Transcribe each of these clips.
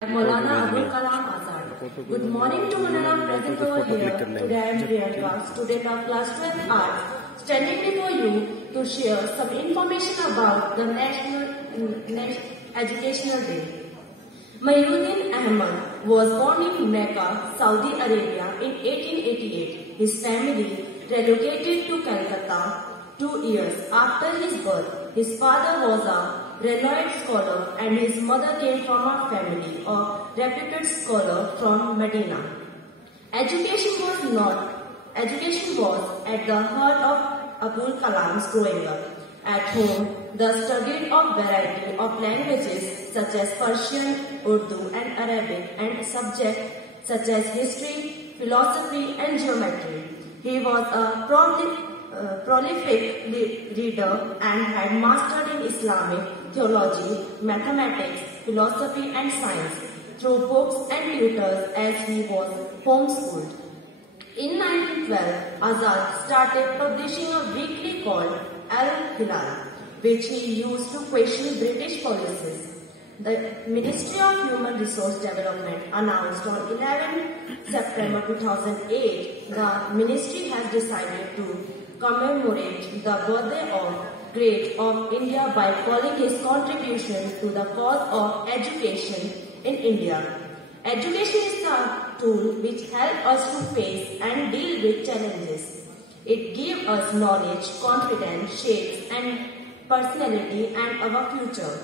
Maulana Abul Kalam Azad. Good morning to Maulana present over here. Today I am Priyanka, student of class 12 Arts, standing before you to share some information about the National Educational Day. Mayuddin Ahmad was born in Mecca, Saudi Arabia in 1888. His family relocated to Calcutta 2 years after his birth. His father was a renowned scholar and his mother came from a family of reputed scholars from Medina. Education was at the heart of Abul Kalam's growing up. At home, the study of variety of languages such as Persian, Urdu and Arabic and subjects such as history, philosophy and geometry. He was a prolific reader and had mastered in Islamic theology, mathematics, philosophy and science through books and tutors as he was homeschooled. In 1912, Azad started publishing a weekly called Al-Hilal, which he used to question British policies. The Ministry of Human Resource Development announced on 11 September 2008 the ministry has decided to commemorate the birthday of Great of India by calling his contribution to the cause of education in India. Education is the tool which helps us to face and deal with challenges. It gives us knowledge, confidence, shapes and personality and our future.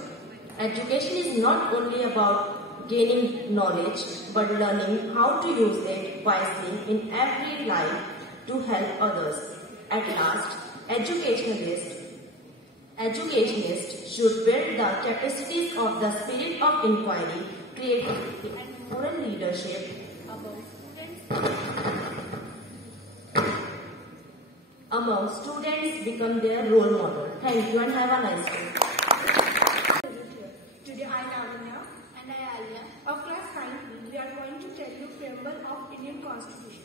Education is not only about gaining knowledge but learning how to use it wisely in every life to help others. At last, educationists should build the capacities of the spirit of inquiry, creativity and moral leadership among students become their role model. Thank you and have a nice day. Today I am Lavanya and I Alia of class 9B. We are going to tell you preamble of Indian Constitution.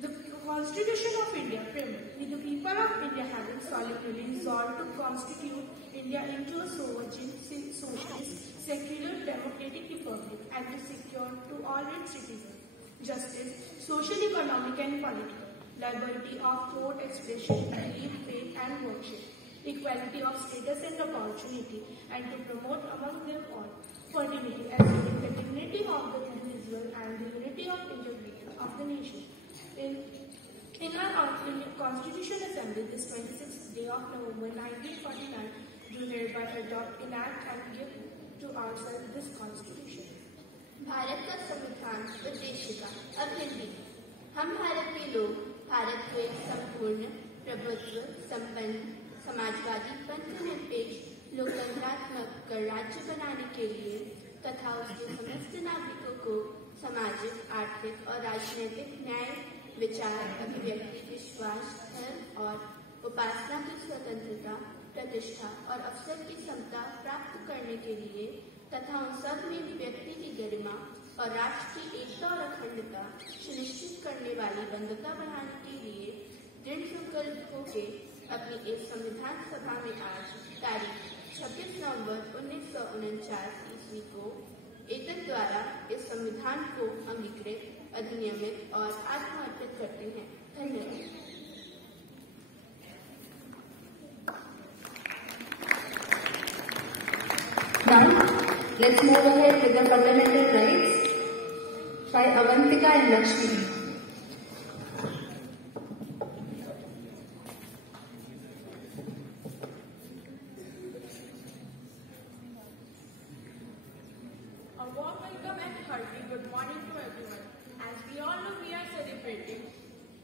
The Constitution of India preamble. With the people of India having solemnly resolved to constitute India into a sovereign, socialist, secular, democratic republic and to secure to all its citizens justice, social, economic and political, liberty of thought, expression, belief, faith and worship, equality of status and opportunity, and to promote among them all fraternity, asserting the dignity of the individual and the unity of integrity of the nation. In our Constitution Assembly, this 26th day of November 1949, do hereby adopt, enact and give to ourselves this Constitution. Bharat का संविधान उद्देशिका अब हिंदी। हम भारत के लोग भारत को एक संपूर्ण, प्रभुत्व, संपन्न, समाजवादी, पंथनिरपेक्ष, लोकतंत्रात्मक गणराज्य बनाने के लिए तथा उसके समस्त नागरिकों को सामाजिक, आर्थिक और राजनीतिक न्याय, विचार, अभिव्यक्ति, विश्वास, धर्म और उपासना की स्वतंत्रता, प्रतिष्ठा और अवसर की समता प्राप्त करने के लिए तथा उन सब में व्यक्ति की गरिमा और राष्ट्र की एकता और अखंडता सुनिश्चित करने वाली बंधुता बढ़ाने के लिए दृढ़ संकल्प होकर अपनी एक संविधान सभा में आज तारीख 26 नवंबर 1949 ईस्वी को एकता द्वारा इस संविधान को अंगीकृत, अधिनियमित और आत्मर्पित करते हैं। धन्यवाद। Now, let's move ahead with the fundamental rights by Avantika and Lakshmi. A warm welcome and hearty good morning to everyone. As we all know, we are celebrating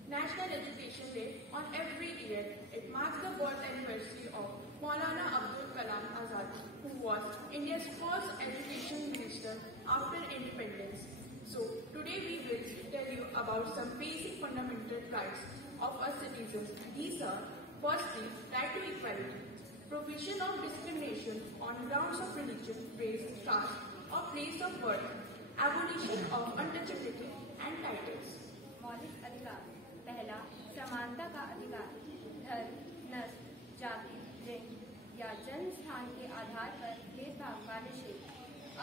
National Education Day on every year. It marks the birth anniversary of Maulana Abul Kalam Azad, who was India's first education minister after independence. So, today we will tell you about some basic fundamental rights of our citizens. These are, firstly, right to equality, provision of discrimination on grounds of religion, race, caste, or place of birth, abolition of untouchability and titles. मौलिक अधिकार पहला समानता का अधिकार धर्म, नस्ल, जाति, लिंग या जन्म स्थान के आधार पर भेदभाव का निषेध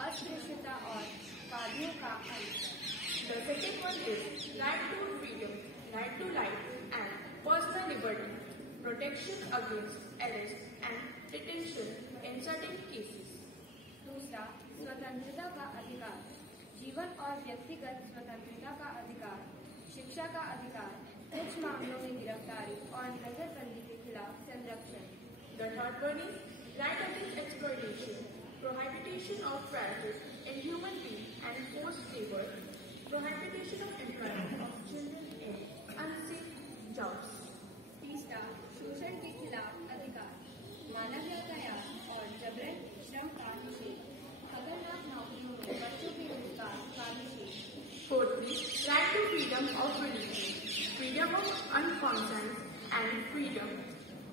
अस्पृश्यता और वादियों का अंत। The second one is right to freedom, right to life and personal liberty, protection against arrest and detention in certain cases. दूसरा, स्वतंत्रता का अधिकार, जीवन और व्यक्तिगत स्वतंत्रता का अधिकार, शिक्षा का अधिकार, कुछ मामलों में गिरफ्तारी और नजरबंदी के खिलाफ संरक्षण। The third one is right against exploitation, prohibition of practice in human being and forced labor, prohibition of employment of children in unsafe jobs. तीसरा, शोषण के खिलाफ अधिकार, मानव यातायात और जबरन श्रम का निषेध, खतरनाक नौकरियों में बच्चों के रोजगार का निषेध। Fourthly, right to freedom of religion, freedom of unconscious and freedom,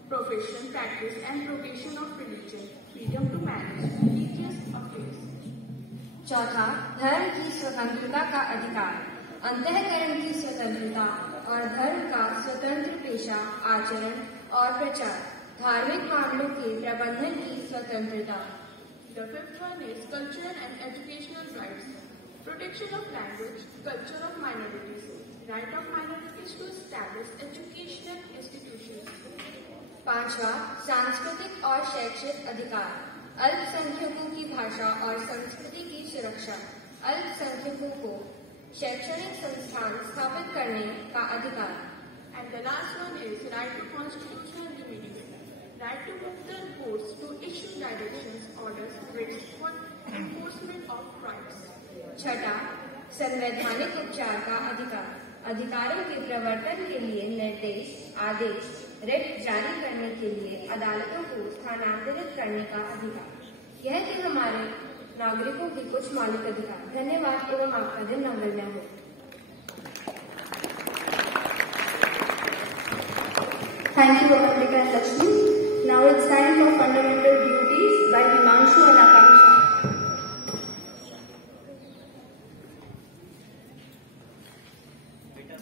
profession, practice and propagation of religion, freedom to manage religious affairs. चौथा, धर्म की स्वतंत्रता का अधिकार, अंतःकरण की स्वतंत्रता और धर्म का स्वतंत्र पेशा, आचरण और प्रचार, धार्मिक मामलों के प्रबंधन की स्वतंत्रता। The fifth one is cultural and educational rights, protection of language, culture of minorities, right of minorities to establish educational institutions. पांचवा, सांस्कृतिक और शैक्षिक अधिकार, अल्पसंख्यकों की भाषा और संस्कृति की सुरक्षा, अल्पसंख्यकों को शैक्षणिक संस्थान स्थापित करने का अधिकार। And the last one is right to constitutional remedies, right to move the courts to issue directions, orders, writs for enforcement of rights. छठा, संवैधानिक उपचार का अधिकार, अधिकारों के प्रवर्तन के लिए निर्देश, आदेश, रिट जारी करने के लिए अदालतों को स्थानांतरित करने का अधिकार। यह थे हमारे नागरिकों के कुछ मौलिक अधिकार। धन्यवाद एवं आपका दिन मंगलमय हो। Thank you, Avantika and Lakshmi. Now it's time for fundamental duties by Himanshu and Akanksha.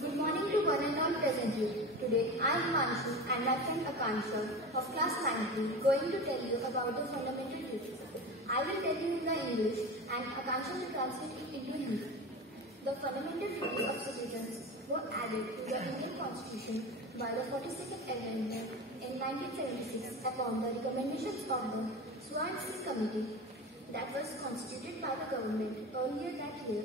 Good morning to one and all present here. Today I am Himanshu and my friend Akanksha of class 9 going to tell you about the fundamental duties. I will tell you in the English and Akanksha will translate it into Hindi. The fundamental duties of citizens were added to the Indian Constitution by the 42nd Amendment in 1976 upon the recommendations of the Swansea Committee that was constituted by the government earlier that year.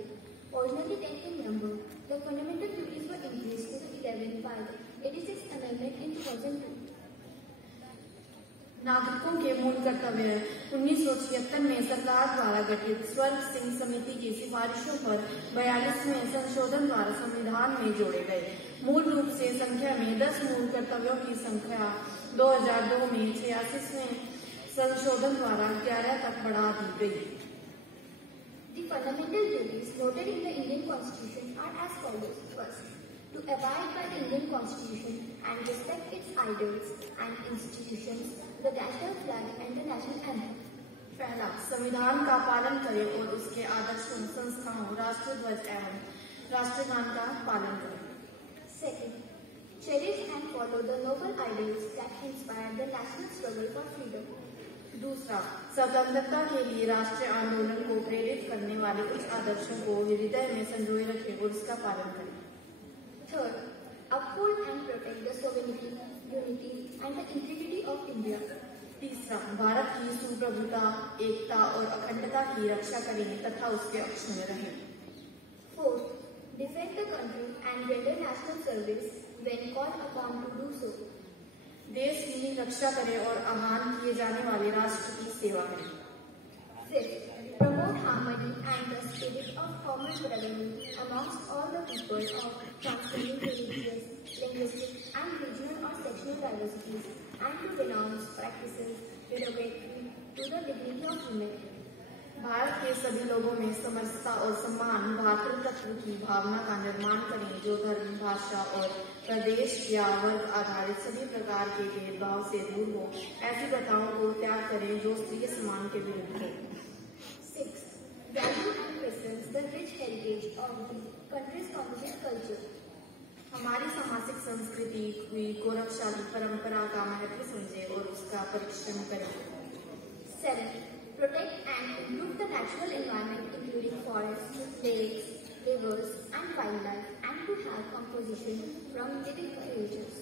Originally 10 in number, the fundamental duties were increased to the 11 by the 86th Amendment in 2002. नागरिकों के मूल कर्तव्य 1976 में सरकार द्वारा गठित स्वर्ग सिंह समिति की सिफारिशों पर 42वें संशोधन द्वारा संविधान में जोड़े गए। मूल रूप से संख्या में 10 मूल कर्तव्यों की संख्या 2002 में 86वें संशोधन द्वारा 11 तक बढ़ा दी गई। The fundamental duties noted in the Indian Constitution are as follows. First, to abide by the Indian Constitution and respect its ideals and institutions, the national flag and the national anthem. पहला, संविधान का पालन करें और उसके आदर्शों, संस्थाओं, राष्ट्रध्वज एवं राष्ट्रगान का पालन करें। Second, cherish and follow the noble ideals that inspire the national struggle for freedom. दूसरा, स्वतंत्रता के लिए राष्ट्रीय आंदोलन को प्रेरित करने वाले कुछ आदर्शों को हृदय में संजोए रखें और उसका पालन करें। Third, uphold and protect the sovereignty, unity and the integrity of India. तीसरा, भारत की सुप्रभुता, एकता और अखंडता की रक्षा करें तथा उसके पक्ष में रहें। Fourth, defend the country and render national service when called upon to do so. देश की रक्षा करें और आह्वान किए जाने वाले राष्ट्र की सेवा करें। Fifth, promote harmony and the spirit of common brotherhood amongst all the people of transcending religious, linguistic and regional or sectional diversities and to denounce practices derogatory to the dignity of humanity. Bharat के सभी लोगों में समरसता और सम्मान, भ्रातृत्व की भावना का निर्माण करें जो धर्म, भाषा और प्रदेश या वर्ग आधारित सभी प्रकार के भेदभाव से दूर हो। ऐसी प्रथाओं को त्याग करें जो स्त्री समान के विरुद्ध हो। 6. Value and presence the rich heritage of the country's composite culture. हमारी सामाजिक संस्कृति की गौरवशाली परंपरा का महत्व समझें और उसका परिश्रम करें। 7. protect and improve the natural environment including forests, lakes, rivers and wildlife, and to have composition from living creatures.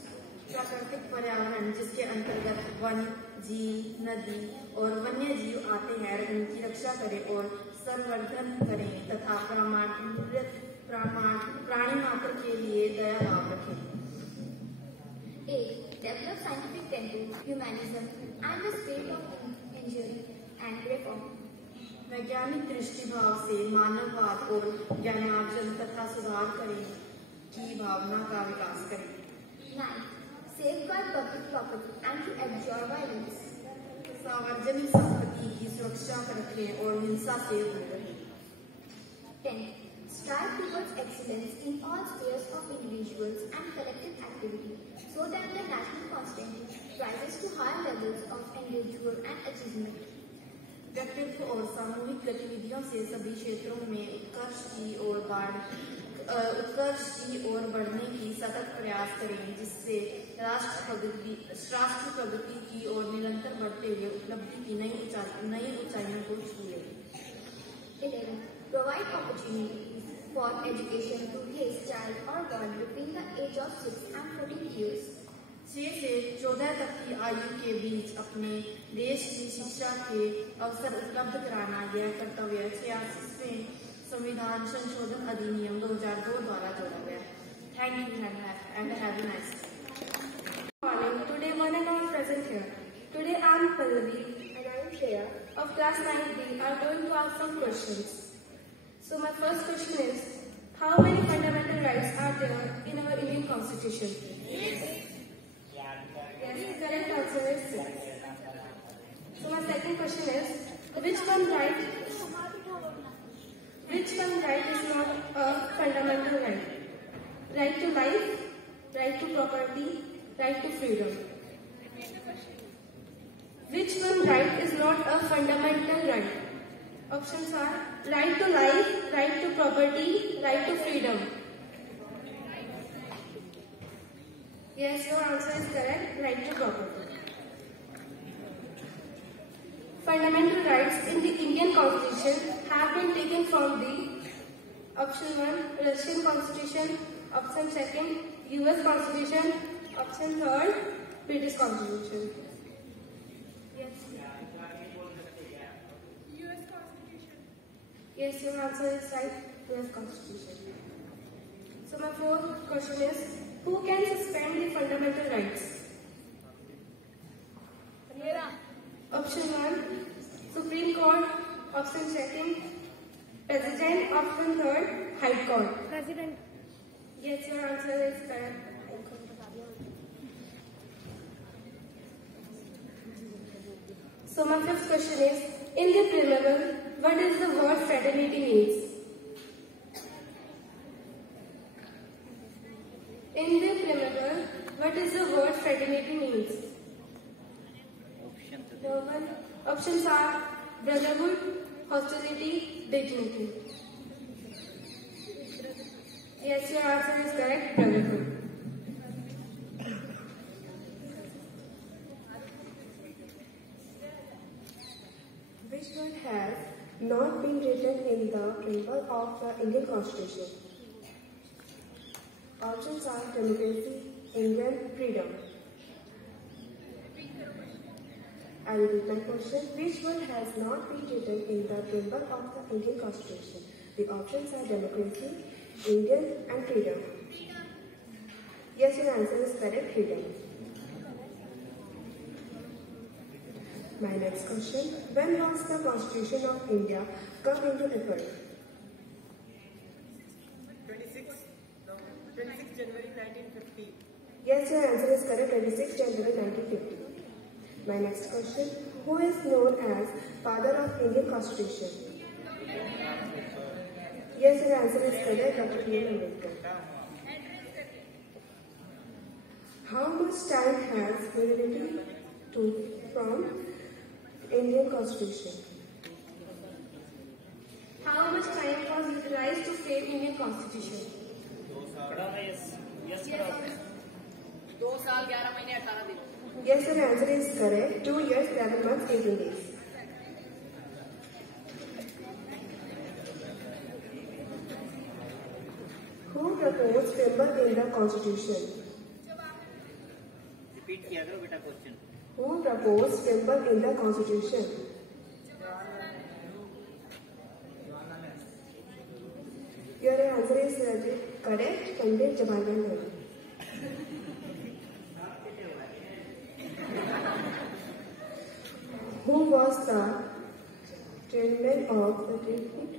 प्राकृतिक पर्यावरण जिसके अंतर्गत वन, झील, नदी और वन्य जीव आते हैं, उनकी रक्षा करें और संवर्धन करें तथा प्राणी मात्र के लिए दया भाव रखें। A. Develop scientific tempo, humanism and the spirit of injury and reform. वैज्ञानिक दृष्टिभाव से मानववाद और ज्ञानार्जन तथा सुधार करें की भावना का विकास करें। 9. Safeguard public property and to abjure violence. सार्वजनिक संपत्ति की सुरक्षा रखें और हिंसा से दूर रहें। 10. Strive towards excellence in all spheres of individuals and collective activity, so that the national constantly rises to higher levels of individual and achievement. व्यक्तित्व और सामूहिक गतिविधियों से सभी क्षेत्रों में उत्कर्ष की ओर बढ़ने की सतत प्रयास करें, जिससे राष्ट्र प्रगति की ओर निरंतर बढ़ते हुए उपलब्धि की नई ऊंचाइयों को छूए। 11. Provide opportunities for education to his child or girl between the age of 6 and 14 years. 6 से 14 तक की आयु के बीच अपने देश की शिक्षा के अवसर उपलब्ध कराना यह कर्तव्य 86वें संविधान संशोधन अधिनियम 2002 द्वारा जोड़ा गया। Thank you and have a nice day. Good morning. Today one and all present here. Today I am Pallavi and I am Shreya of class 9B are going to ask some questions. So my first question is, how many fundamental rights are there in our Indian Constitution? Yes, the correct answer is 6. So my second question is, which one right is not a fundamental right? Right to life, right to property, right to freedom. Which one right is not a fundamental right? Options are right to life, right to property, right to freedom. Yes, your answer is correct, right to property. Fundamental rights in the Indian Constitution have been taken from the option 1, Russian Constitution, option 2, US Constitution, option 3, British Constitution. Yes. US Constitution. Yes, your answer is right, US Constitution. So my fourth question is, who can suspend the fundamental rights? Option 1, Supreme Court, option 2, President, option 3, High Court. President. Yes, your answer is correct. So my fifth question is, in the preamble, what does the word fraternity means? In the preamble, what does the word fraternity means? Options are brotherhood, hostility, dignity. Yes, your answer is correct, brotherhood. Which word has not been written in the preamble of the Indian Constitution? Options are democracy, Indian, freedom. I will repeat my question. Which word has not been written in the preamble of the Indian Constitution? The options are democracy, Indian and freedom. Yes, your answer is correct, freedom. My next question. When was the Constitution of India come into effect? 26 January 1950. Yes, your answer is correct, 26 January 1950. My next question. Who is known as father of Indian Constitution? Yes, your answer is correct, Dr. B.R. Ambedkar. How much time has validity from Indian Constitution? How much time was utilized to frame Indian Constitution? 2 साल 11 महीने 18 दिन. Yes, your answer is correct. 2 years, 11 months, 18 days. proposed framework in the Constitution? Repeat किया करो बेटा question. Who proposed framework in the Constitution? Your answer is correct. Pandit Jawaharlal Nehru. Who was the chairman of the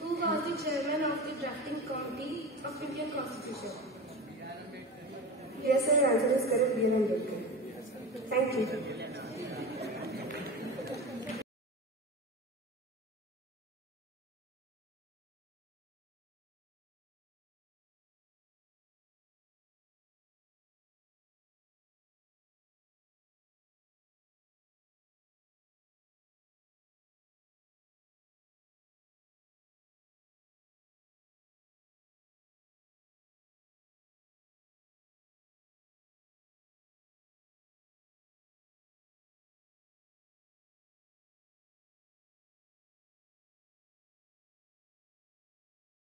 Who was the chairman of the drafting committee of Indian Constitution? Yes, sir. Your answer is correct. B.R. Ambedkar. Thank you.